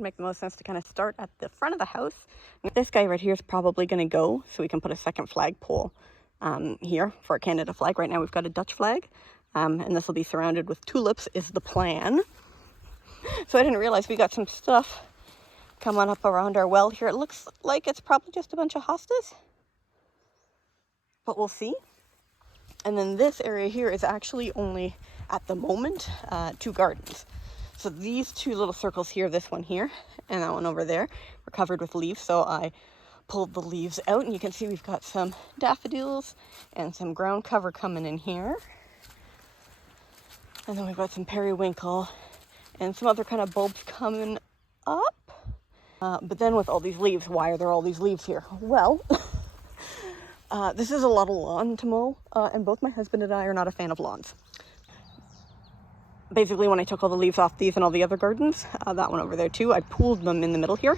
would make the most sense to kind of start at the front of the house. This guy right here is probably going to go, so we can put a second flagpole here for a Canada flag. Right now we've got a Dutch flag, and this will be surrounded with tulips is the plan. So I didn't realize we got some stuff coming up around our well here. It looks like it's probably just a bunch of hostas, but we'll see. And then this area here is actually only, at the moment, 2 gardens. So these 2 little circles here, this one here and that one over there, were covered with leaves. So I pulled the leaves out, and you can see we've got some daffodils and some ground cover coming in here. And then we've got some periwinkle and some other kind of bulbs coming up. But then with all these leaves, why are there all these leaves here? Well, this is a lot of lawn to mow, and both my husband and I are not a fan of lawns. Basically, when I took all the leaves off these and all the other gardens, that one over there too, I pooled them in the middle here.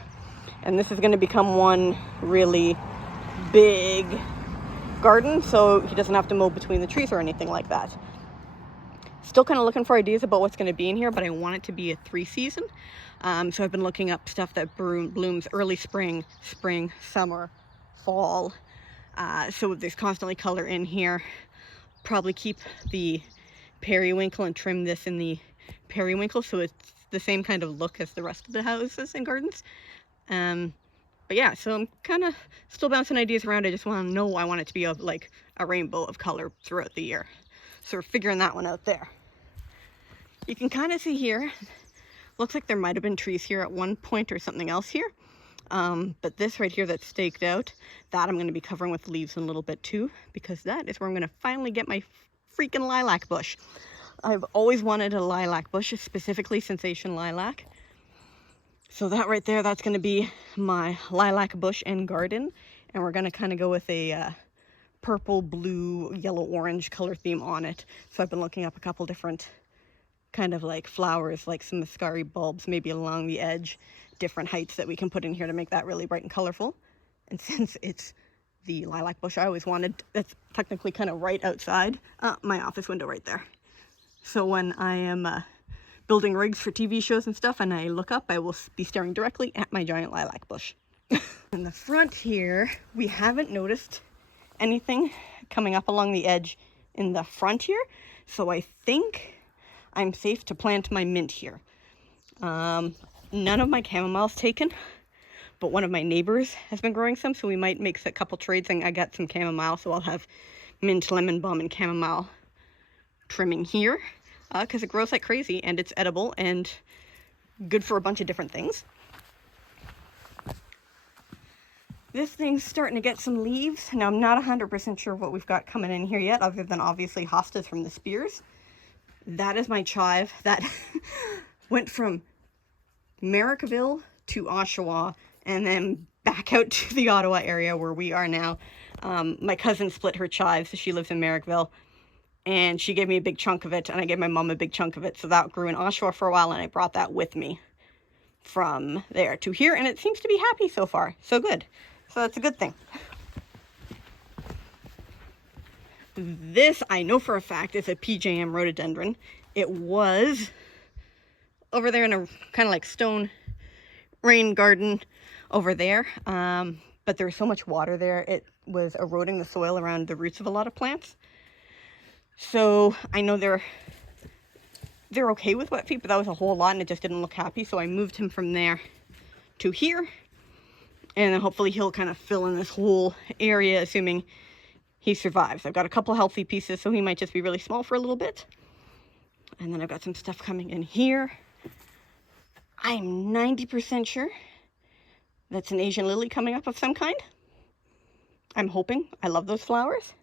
And this is going to become one really big garden, so he doesn't have to mow between the trees or anything like that. Still kind of looking for ideas about what's going to be in here, but I want it to be a 3 season. So I've been looking up stuff that blooms early spring, summer, fall. So there's constantly color in here. Probably keep the periwinkle and trim this in the periwinkle so it's the same kind of look as the rest of the houses and gardens. But yeah, so I'm kind of still bouncing ideas around. I just want to know I want it to be like a rainbow of color throughout the year. So we're figuring that one out there. You can kind of see here, looks like there might have been trees here at one point or something else here. But this right here that's staked out, that I'm going to be covering with leaves in a little bit too, because that is where I'm going to finally get my freaking lilac bush. I've always wanted a lilac bush, specifically Sensation lilac. So that right there, that's going to be my lilac bush and garden. And we're going to kind of go with a purple, blue, yellow, orange color theme on it. So I've been looking up a couple different kind of like flowers, like some mascari bulbs, maybe along the edge, different heights that we can put in here to make that really bright and colorful. And since it's the lilac bush I always wanted, that's technically kind of right outside my office window right there. So when I am building rigs for TV shows and stuff and I look up, I will be staring directly at my giant lilac bush. In the front here, we haven't noticed anything coming up along the edge in the front here. So I think I'm safe to plant my mint here. None of my chamomile's taken, but one of my neighbors has been growing some, so we might make a couple trades, and I got some chamomile, so I'll have mint, lemon balm, and chamomile trimming here, because it grows like crazy, and it's edible, and good for a bunch of different things. This thing's starting to get some leaves. Now, I'm not 100% sure what we've got coming in here yet, other than obviously hostas from the spears. That is my chive that went from Merrickville to Oshawa and then back out to the Ottawa area where we are now. My cousin split her chive, so she lives in Merrickville, and she gave me a big chunk of it, and I gave my mom a big chunk of it. So that grew in Oshawa for a while, and I brought that with me from there to here, and it seems to be happy so far. So good. So that's a good thing. This, I know for a fact, is a PJM rhododendron. It was over there in a kind of like stone rain garden over there. But there was so much water there, it was eroding the soil around the roots of a lot of plants. So I know they're okay with wet feet, but that was a whole lot and it just didn't look happy. So I moved him from there to here. And then hopefully he'll kind of fill in this whole area, assuming he survives. I've got a couple healthy pieces, so he might just be really small for a little bit. And then I've got some stuff coming in here. I'm 90% sure that's an Asian lily coming up of some kind. I'm hoping. I love those flowers.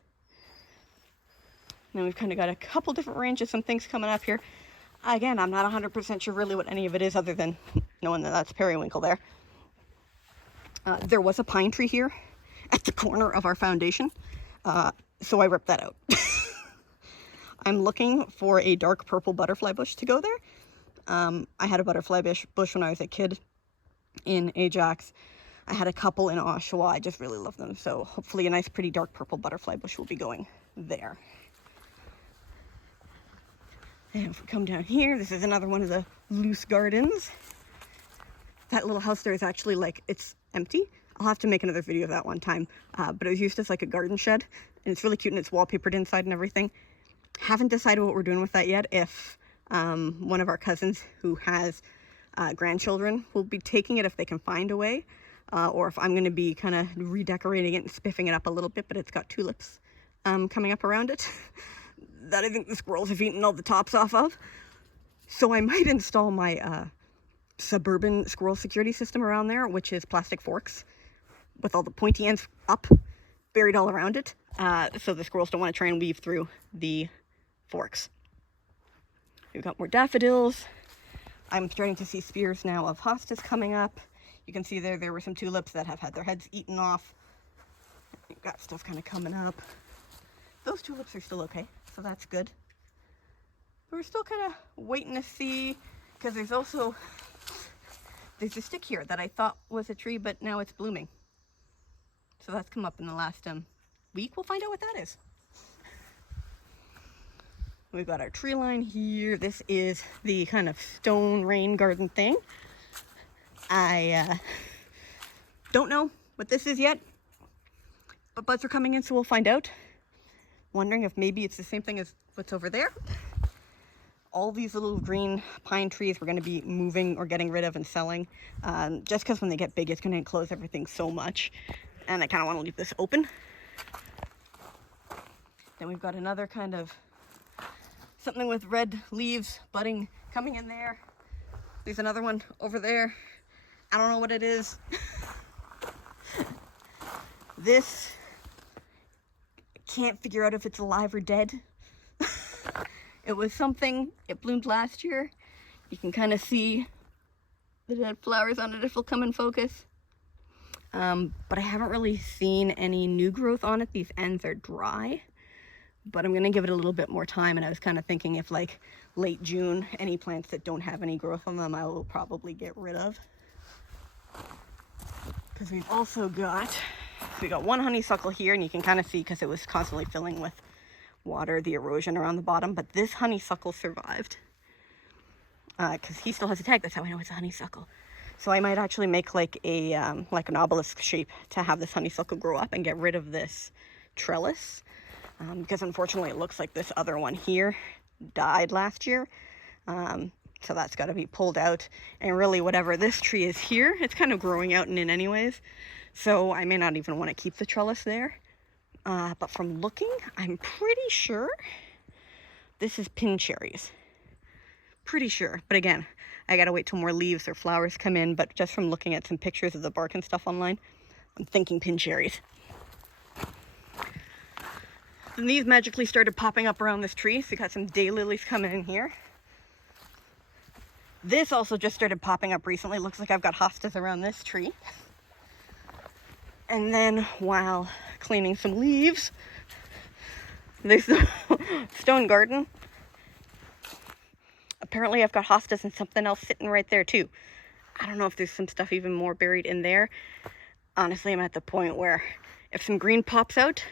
And then we've kind of got a couple different ranges, some things coming up here. Again, I'm not 100% sure really what any of it is, other than knowing that that's periwinkle there. There was a pine tree here at the corner of our foundation. So I ripped that out. I'm looking for a dark purple butterfly bush to go there. I had a butterfly bush when I was a kid in Ajax. I had a couple in Oshawa. I just really love them. So hopefully a nice pretty dark purple butterfly bush will be going there. And if we come down here, this is another one of the loose gardens. that little house there is actually like, it's empty. I'll have to make another video of that one time, but it was used as like a garden shed, and it's really cute, and it's wallpapered inside and everything. Haven't decided what we're doing with that yet. If one of our cousins who has grandchildren will be taking it if they can find a way, or if I'm going to be kind of redecorating it and spiffing it up a little bit, but it's got tulips coming up around it that I think the squirrels have eaten all the tops off of. So I might install my suburban squirrel security system around there, which is plastic forks with all the pointy ends up, buried all around it, so the squirrels don't want to try and weave through the forks. We've got more daffodils. I'm starting to see spears now of hostas coming up. You can see there were some tulips that have had their heads eaten off. We've got stuff kind of coming up. Those tulips are still okay, so that's good. We're still kind of waiting to see, because there's a stick here that I thought was a tree, but now it's blooming. So that's come up in the last week. We'll find out what that is. We've got our tree line here. This is the kind of stone rain garden thing. I don't know what this is yet, but buds are coming in, so we'll find out. Wondering if maybe it's the same thing as what's over there. All these little green pine trees we're going to be moving or getting rid of and selling, just because when they get big it's going to enclose everything so much, and I kind of want to leave this open. Then we've got another kind of something with red leaves budding coming in there. There's another one over there. I don't know what it is. This, can't figure out if it's alive or dead. It was something, it bloomed last year. You can kind of see the dead flowers on it if it'll come in focus. But I haven't really seen any new growth on it. These ends are dry, but I'm gonna give it a little bit more time. And I was kind of thinking if like late June, any plants that don't have any growth on them, I will probably get rid of. Because we've also got, we got one honeysuckle here, and you can kind of see because it was constantly filling with water, the erosion around the bottom, but this honeysuckle survived because he still has a tag. That's how I know it's a honeysuckle. So I might actually make like a like an obelisk shape to have this honeysuckle grow up and get rid of this trellis, because unfortunately it looks like this other one here died last year, so that's got to be pulled out. And really whatever this tree is here, it's kind of growing out and in anyways, so I may not even want to keep the trellis there. But from looking, I'm pretty sure this is pin cherries. Pretty sure. But again, I gotta wait till more leaves or flowers come in. But just from looking at some pictures of the bark and stuff online, I'm thinking pin cherries. And these magically started popping up around this tree. So we got some daylilies coming in here. This also just started popping up recently. Looks like I've got hostas around this tree. And then while cleaning some leaves, there's the stone garden. Apparently I've got hostas and something else sitting right there too. I don't know if there's some stuff even more buried in there. Honestly, I'm at the point where if some green pops out,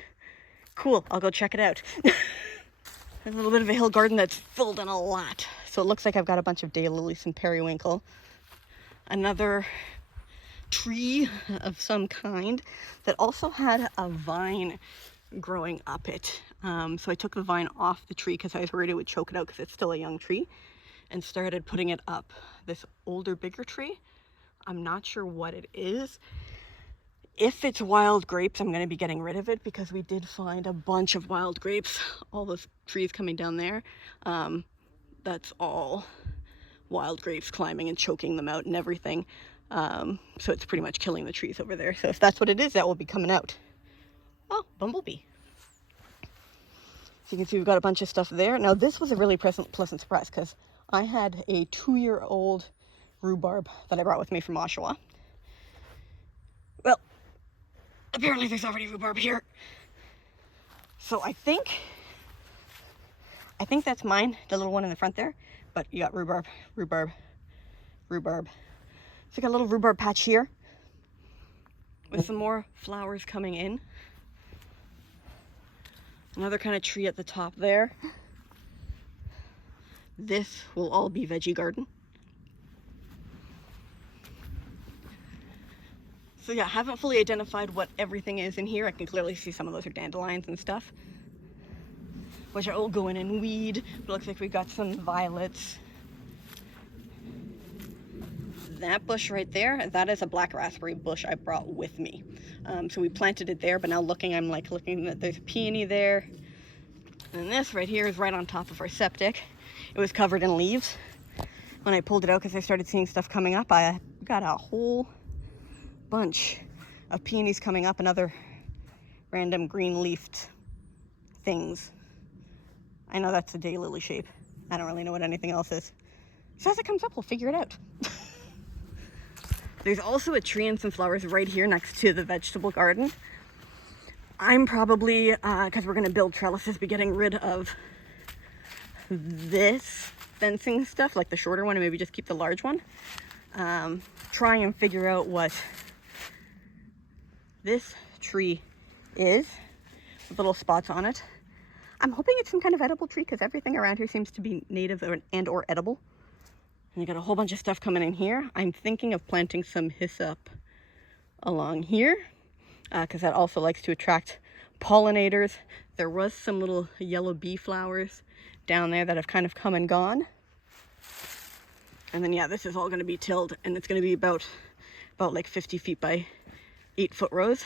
cool, I'll go check it out. There's a little bit of a hill garden that's filled in a lot. So it looks like I've got a bunch of daylilies and periwinkle. Another tree of some kind that also had a vine growing up it. So I took the vine off the tree because I was worried it would choke it out because it's still a young tree, and started putting it up this older, bigger tree. I'm not sure what it is. If it's wild grapes, I'm going to be getting rid of it because we did find a bunch of wild grapes. All those trees coming down there, that's all wild grapes climbing and choking them out and everything. So it's pretty much killing the trees over there. So if that's what it is, that will be coming out. Oh, bumblebee. So you can see we've got a bunch of stuff there. Now this was a really pleasant surprise because I had a 2-year-old rhubarb that I brought with me from Oshawa. Well, apparently there's already rhubarb here. So I think that's mine, the little one in the front there. But you got rhubarb, rhubarb, rhubarb. So I got a little rhubarb patch here with some more flowers coming in. Another kind of tree at the top there. This will all be veggie garden. So yeah, haven't fully identified what everything is in here. I can clearly see some of those are dandelions and stuff, which are all going in weed. It looks like we've got some violets. That bush right there, that is a black raspberry bush I brought with me. So we planted it there, but now I'm looking that there's a peony there. And this right here is right on top of our septic. It was covered in leaves. When I pulled it out because I started seeing stuff coming up, I got a whole bunch of peonies coming up and other random green leafed things. I know that's a daylily shape. I don't really know what anything else is. So as it comes up, we'll figure it out. There's also a tree and some flowers right here next to the vegetable garden. I'm probably, because we're going to build trellises, be getting rid of this fencing stuff, like the shorter one, and maybe just keep the large one. Try and figure out what this tree is, with little spots on it. I'm hoping it's some kind of edible tree because everything around here seems to be native or edible. And you got a whole bunch of stuff coming in here. I'm thinking of planting some hyssop along here because that also likes to attract pollinators. There was some little yellow bee flowers down there that have kind of come and gone. And then yeah, this is all going to be tilled, and it's going to be about like 50 feet by 8 foot rows.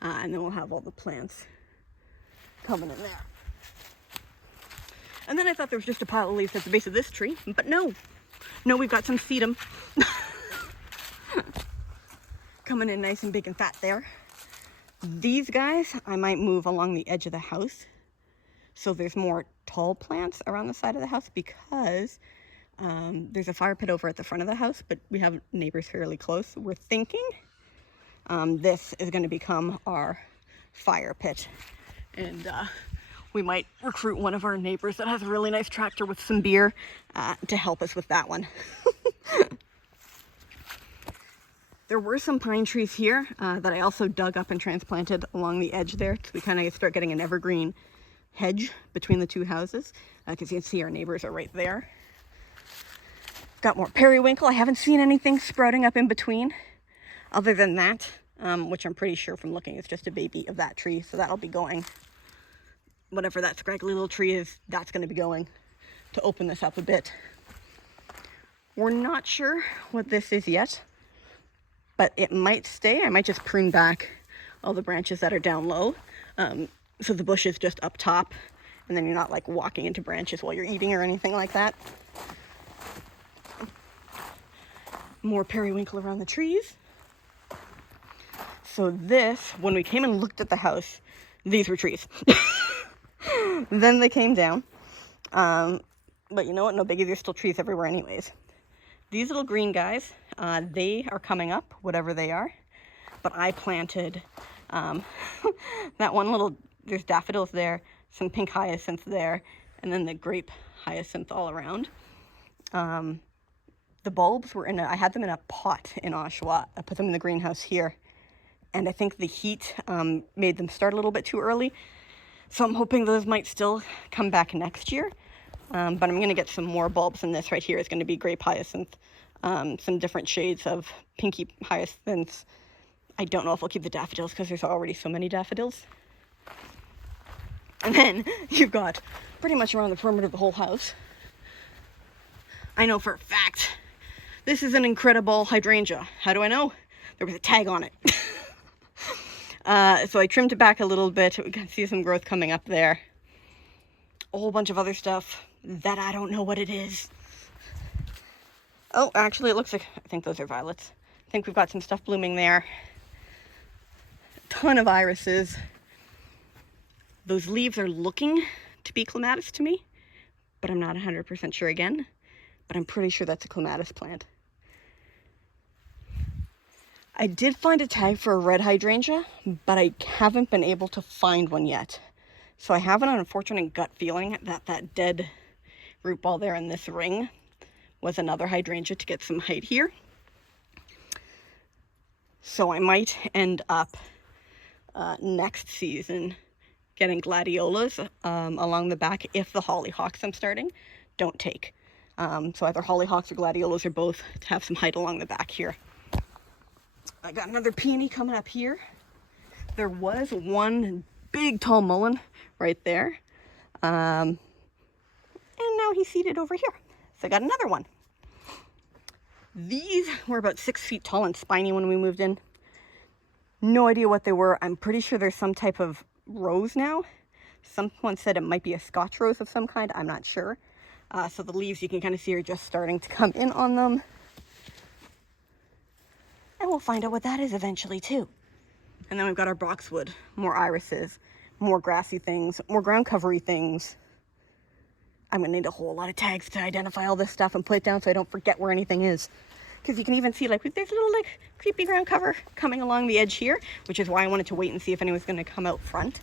And then we'll have all the plants coming in there. And then I thought there was just a pile of leaves at the base of this tree, but no, we've got some sedum coming in nice and big and fat there. These guys I might move along the edge of the house so there's more tall plants around the side of the house, because there's a fire pit over at the front of the house, but we have neighbors fairly close. We're thinking this is going to become our fire pit, and we might recruit one of our neighbors that has a really nice tractor with some beer to help us with that one. There were some pine trees here that I also dug up and transplanted along the edge there, so we kind of start getting an evergreen hedge between the two houses, because you can see our neighbors are right there. Got more periwinkle. I haven't seen anything sprouting up in between other than that, which I'm pretty sure from looking is just a baby of that tree, so that'll be going. Whatever that scraggly little tree is, that's going to be going to open this up a bit. We're not sure what this is yet, but it might stay. I might just prune back all the branches that are down low, so the bush is just up top, and then you're not like walking into branches while you're eating or anything like that. More periwinkle around the trees. So this, when we came and looked at the house, these were trees. Then they came down. But you know what? No biggie, there's still trees everywhere anyways. These little green guys, they are coming up, whatever they are. But I planted that one little, there's daffodils there, some pink hyacinths there, and then the grape hyacinth all around. The bulbs were I had them in a pot in Oshawa. I put them in the greenhouse here. And I think the heat made them start a little bit too early. So I'm hoping those might still come back next year. But I'm going to get some more bulbs, and this right here is going to be grape hyacinth. Some different shades of pinky hyacinths. I don't know if I'll keep the daffodils because there's already so many daffodils. And then you've got pretty much around the perimeter of the whole house. I know for a fact this is an incredible hydrangea. How do I know? There was a tag on it. So I trimmed it back a little bit. We can see some growth coming up there. A whole bunch of other stuff that I don't know what it is. Oh, actually it looks like, I think those are violets. I think we've got some stuff blooming there. A ton of irises. Those leaves are looking to be clematis to me, but I'm not 100% sure again. But I'm pretty sure that's a clematis plant. I did find a tag for a red hydrangea, but I haven't been able to find one yet. So I have an unfortunate gut feeling that that dead root ball there in this ring was another hydrangea to get some height here. So I might end up next season getting gladiolas along the back if the hollyhocks I'm starting don't take. So either hollyhocks or gladiolas or both to have some height along the back here. I got another peony coming up here. There was one big tall mullein right there. And now he's seated over here. So I got another one. These were about 6 feet tall and spiny when we moved in. No idea what they were. I'm pretty sure there's some type of rose now. Someone said it might be a Scotch rose of some kind. I'm not sure. So the leaves you can kind of see are just starting to come in on them. And we'll find out what that is eventually too. And then we've got our boxwood, more irises, more grassy things, more ground covery things. I'm gonna need a whole lot of tags to identify all this stuff and put it down so I don't forget where anything is. Because you can even see like there's a little like creepy ground cover coming along the edge here, which is why I wanted to wait and see if anyone's gonna come out front.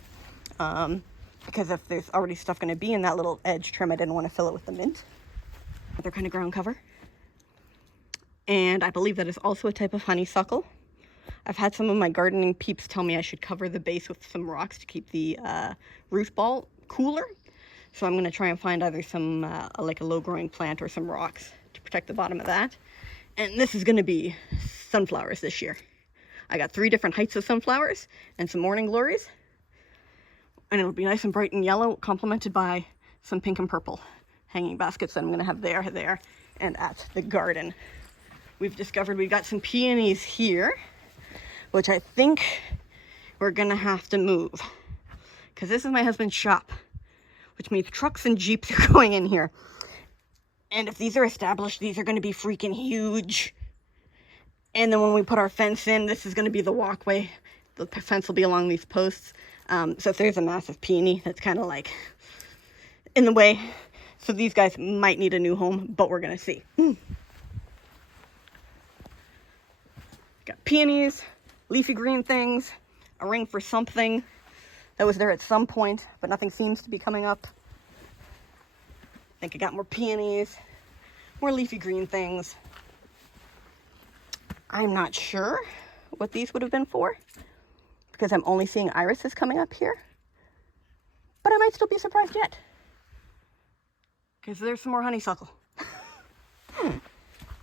Because if there's already stuff gonna be in that little edge trim, I didn't want to fill it with the mint. Other kind of ground cover. And I believe that is also a type of honeysuckle. I've had some of my gardening peeps tell me I should cover the base with some rocks to keep the root ball cooler. So I'm going to try and find either some, like a low-growing plant or some rocks to protect the bottom of that. And this is going to be sunflowers this year. I got 3 different heights of sunflowers and some morning glories. And it'll be nice and bright and yellow, complemented by some pink and purple hanging baskets that I'm going to have there, and at the garden. We've discovered we've got some peonies here, which I think we're going to have to move. Because this is my husband's shop, which means trucks and jeeps are going in here. And if these are established, these are going to be freaking huge. And then when we put our fence in, this is going to be the walkway. The fence will be along these posts. So if there's a massive peony, that's kind of like in the way. So these guys might need a new home, but we're going to see. Got peonies, leafy green things, a ring for something that was there at some point, but nothing seems to be coming up. I think I got more peonies, more leafy green things. I'm not sure what these would have been for, because I'm only seeing irises coming up here. But I might still be surprised yet, because there's some more honeysuckle.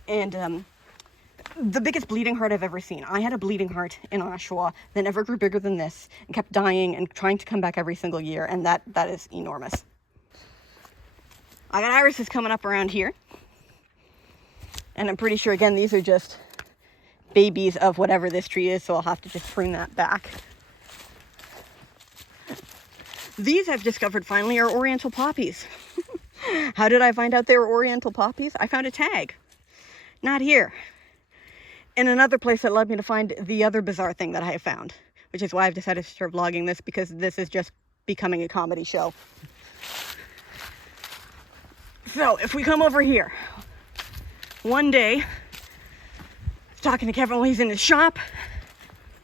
And the biggest bleeding heart I've ever seen. I had a bleeding heart in Oshawa that never grew bigger than this and kept dying and trying to come back every single year, and that is enormous. I got irises coming up around here, and I'm pretty sure, again, these are just babies of whatever this tree is, so I'll have to just prune that back. These I've discovered finally are oriental poppies. How did I find out they were oriental poppies? I found a tag. Not here. In another place that led me to find the other bizarre thing that I have found, which is why I've decided to start vlogging this, because this is just becoming a comedy show. So if we come over here, one day, I was talking to Kevin while he's in his shop.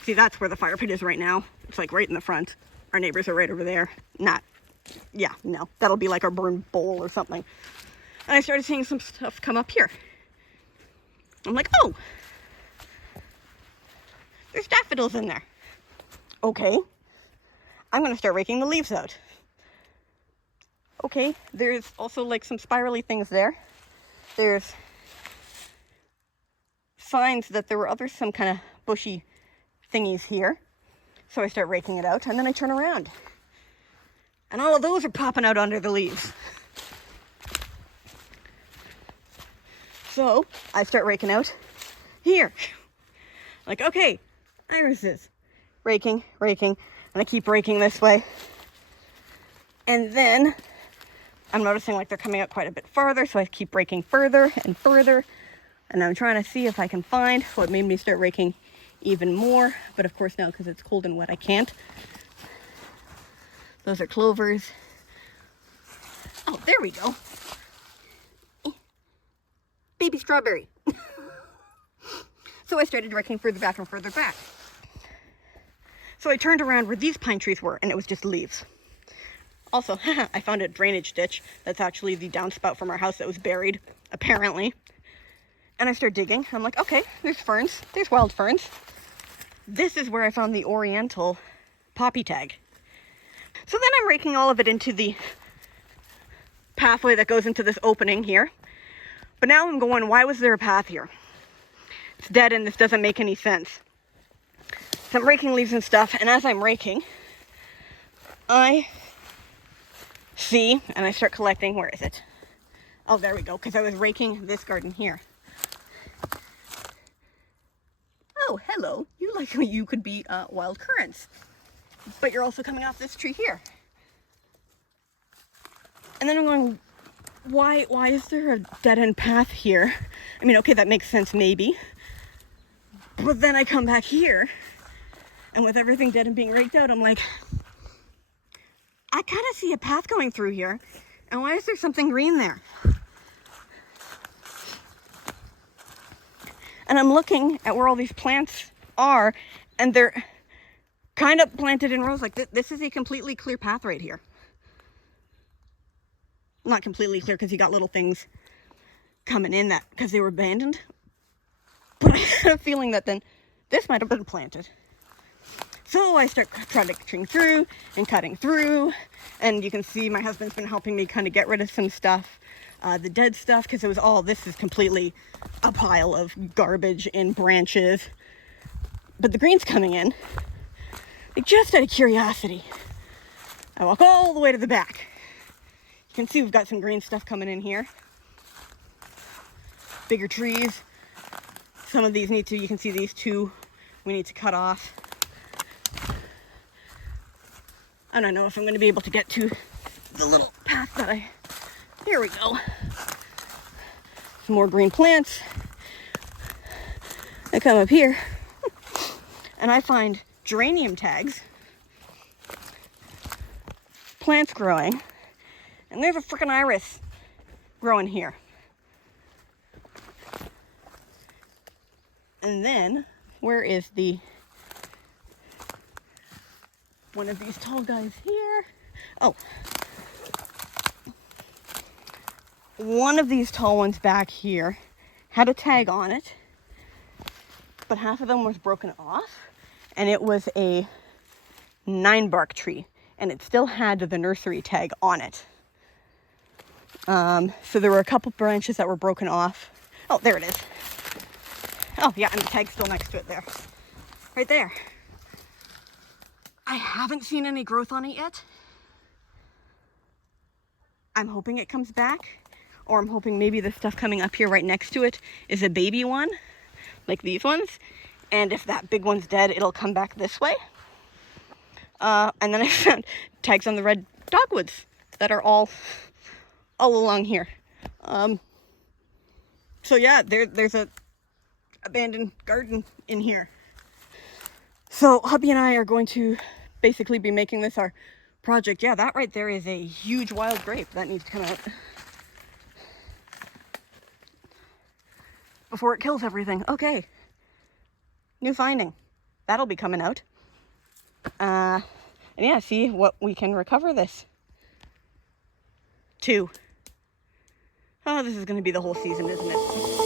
See, that's where the fire pit is right now. It's like right in the front. Our neighbors are right over there. No, that'll be like our burn bowl or something. And I started seeing some stuff come up here. I'm like, oh, there's daffodils in there. Okay, I'm gonna start raking the leaves out. Okay, there's also like some spirally things there. There's signs that there were some kind of bushy thingies here. So I start raking it out, and then I turn around. And all of those are popping out under the leaves. So I start raking out here. Like, okay, irises. Raking, and I keep raking this way. And then I'm noticing like they're coming out quite a bit farther, so I keep raking further and further. And I'm trying to see if I can find what made me start raking even more. But of course now, because it's cold and wet, I can't. Those are clovers. Oh, there we go. Baby strawberry. So I started raking further back and further back. So I turned around where these pine trees were, and it was just leaves. Also, I found a drainage ditch. That's actually the downspout from our house that was buried, apparently. And I started digging. I'm like, okay, there's ferns. There's wild ferns. This is where I found the oriental poppy tag. So then I'm raking all of it into the pathway that goes into this opening here. But now I'm going, why was there a path here? It's dead and this doesn't make any sense. So I'm raking leaves and stuff, and as I'm raking, I see, and I start collecting, where is it? Oh, there we go, because I was raking this garden here. Oh, hello. You could be wild currants, but you're also coming off this tree here. And then I'm going, why is there a dead-end path here? I mean, okay, that makes sense maybe. But then I come back here, and with everything dead and being raked out, I'm like, I kind of see a path going through here, and why is there something green there? And I'm looking at where all these plants are, and they're kind of planted in rows. Like this is a completely clear path right here. Not completely clear because you got little things coming in that because they were abandoned. But I had a feeling that then this might have been planted. So I start trudging through and cutting through, and you can see my husband's been helping me kind of get rid of some stuff. The dead stuff, because it was all, this is completely a pile of garbage and branches. But the green's coming in, like just out of curiosity. I walk all the way to the back. You can see we've got some green stuff coming in here. Bigger trees. Some of these you can see these two we need to cut off. I don't know if I'm going to be able to get to the little path that here we go. Some more green plants. I come up here and I find geranium tags, plants growing, and there's a freaking iris growing here. And then, where is one of these tall guys here? Oh. One of these tall ones back here had a tag on it, but half of them was broken off, and it was a 9-bark tree, and it still had the nursery tag on it. So there were a couple branches that were broken off. Oh, there it is. Oh, yeah, and the tag's still next to it there. Right there. I haven't seen any growth on it yet. I'm hoping it comes back. Or I'm hoping maybe the stuff coming up here right next to it is a baby one, like these ones. And if that big one's dead, it'll come back this way. And then I found tags on the red dogwoods that are all along here. So yeah, there's a abandoned garden in here. So hubby and I are going to basically be making this our project. Yeah, that right there is a huge wild grape that needs to come out before it kills everything. Okay. New finding. That'll be coming out. And yeah, see what we can recover this to. Oh, this is going to be the whole season, isn't it?